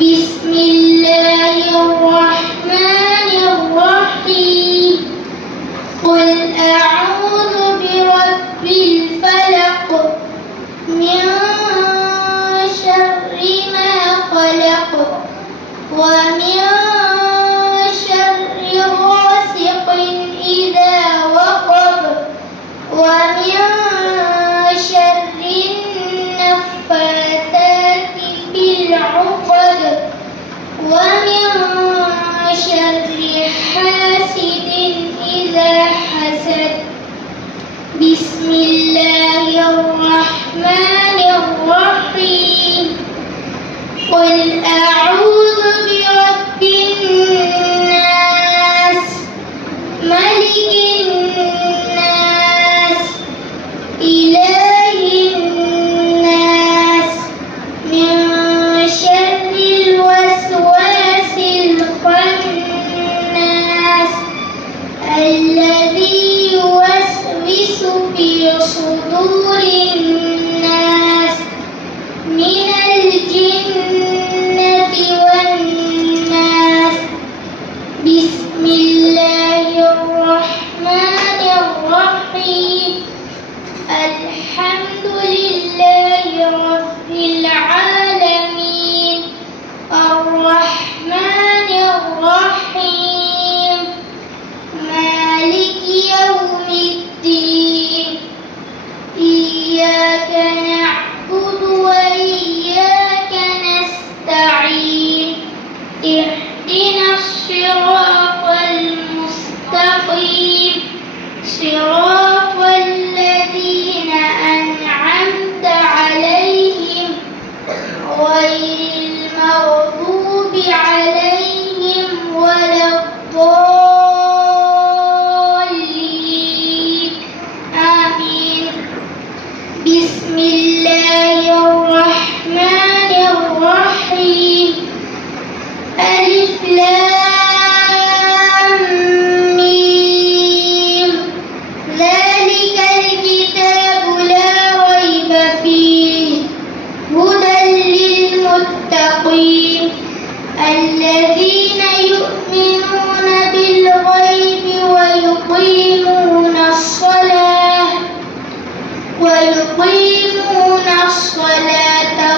بسم الله الرحمن الرحيم قل أعوذ برب الفلق من شر ما خلق ومن شر غاسق إذا وقب ومن شر النفاثات في العقد ومن شر حاسد إذا حسد بسم الله الرحمن الرحيم قل أعوذ برب الناس ملك الناس إله الناس من شر الوسواس الخناس الذي يوسوس في صدور الناس من الجنة والناس بسم الله الرحمن الرحيم الحمد لله رب العالمين الرحمن الرحيم مالك يوم الدين إياك نعبد وإياك نستعين اهدنا الصراط المستقيم صراط الذين أنعمت عليهم غير المغضوب عليهم ولا الضالين آمين بسم الله الرحمن الرحيم ألف لام ميم ذلك الكتاب لا ريب فيه هدى للمتقين الذين يؤمنون بالغيب ويقيمون الصلاة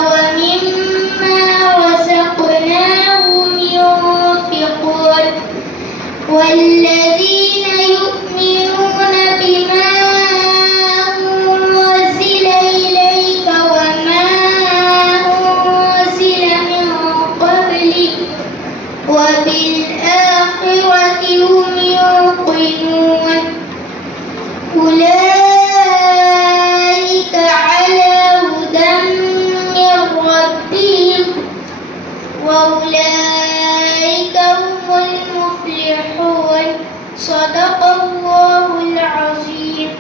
ومما رزقناهم ينفقون والذين يؤمنون بما أنزل إليك وما أنزل من قبلك وبالآخرة هم يوقنون أولئك على هدى من ربهم وأولئك هم المفلحون صدق الله العظيم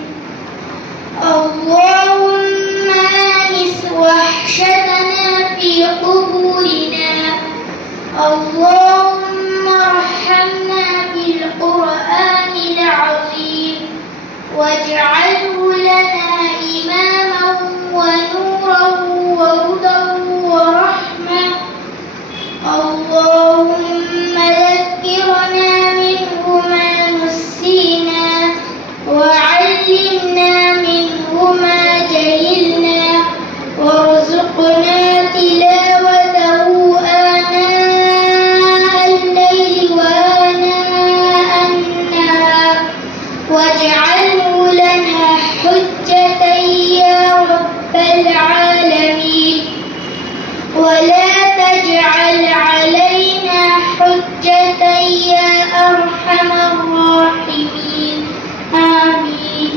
اللهم آنس وحشتنا في قبورنا اللهم ارحمنا بالقرآن العظيم واجعله لنا إماما ونورا وهدى ورحمة اللهم ذكرنا منه ما نسينا وعلمنا منه ما جهلنا وارزقنا تلاوته آناء الليل وآناء النهار واجعله لنا حجة يا رب العالمين ولا تجعل علينا حجة يا أرحم الراحمين آمين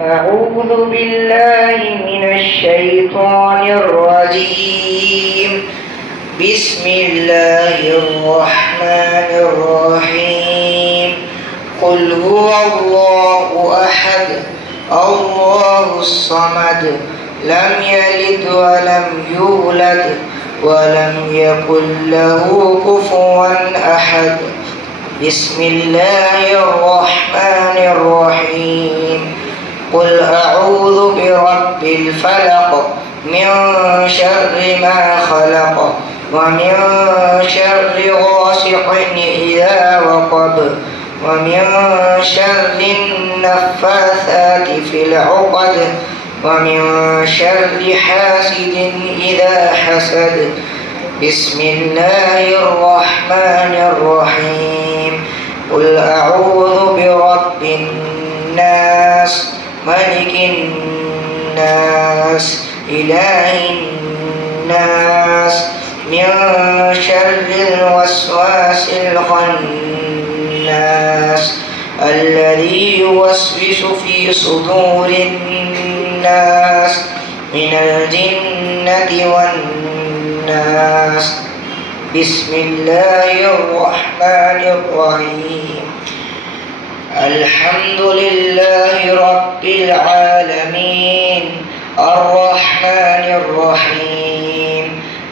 أعوذ بالله من الشيطان الرجيم بسم الله الرحمن الرحيم قل هو الله أحد الله الصمد لم يلد ولم يولد ولم يكن له كفوا أحد بسم الله الرحمن الرحيم قل أعوذ برب الفلق من شر ما خلق ومن شر غاسق إذا وقب ومن شر النفاثات في العقد ومن شر حاسد إذا حسد. بسم الله الرحمن الرحيم. قل أعوذ برب الناس ملك الناس إله الناس من شر الوسواس الخناس الذي يوسوس في صدور الناس من الجنة والناس. بسم الله الرحمن الرحيم. الحمد لله رب العالمين الرحمن الرحيم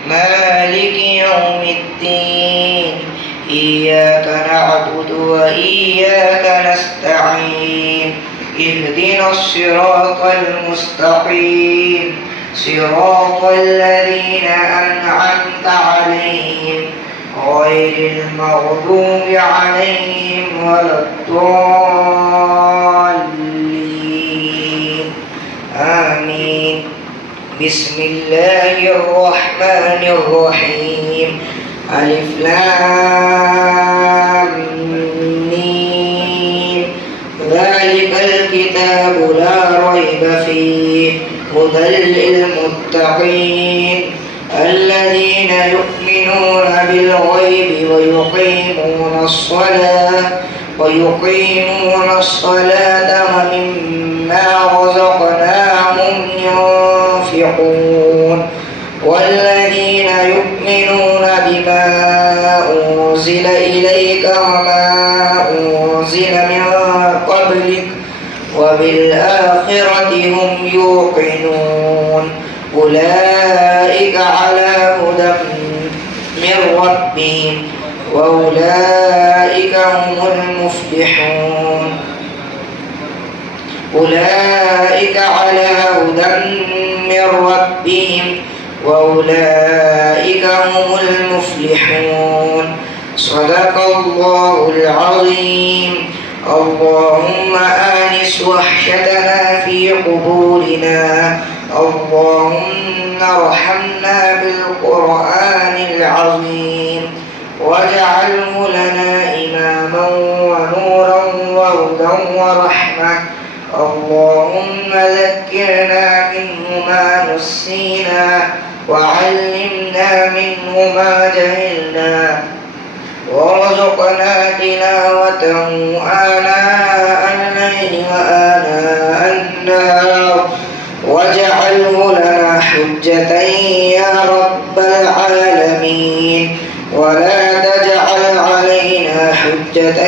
مالك يوم الدين إياك نعبد وإياك نستعين اهدنا الصراط المستقيم صراط الذين أنعمت عليهم غير المغضوب عليهم ولا الضالين آمين. بسم الله الرحمن الرحيم. ألف لام ميم ذلك الكتاب لا ريب فيه هدى للمتقين الذين يؤمنون بالغيب ويقيمون الصلاة ومما رزقناهم ينفقون والذين يؤمنون بما أنزل إليك وما أنزل من قبلك وبالآخرة هم يوقنون أولئك على هدى من ربهم وأولئك هم المفلحون. أولئك على هدى من ربهم وأولئك هم المفلحون. صدق الله العظيم. اللهم آنس وحشتنا في قبورنا اللهم ارحمنا بالقرآن العظيم واجعله لنا إماما ونورا وهدى ورحمة. اللهم ذكرنا منه ما نسينا وعلمنا منه ما جهلنا وارزقنا تلاوته آناء الليل وآناء النهار واجعله لنا حجة يا رب العالمين ولا تجعل علينا حجة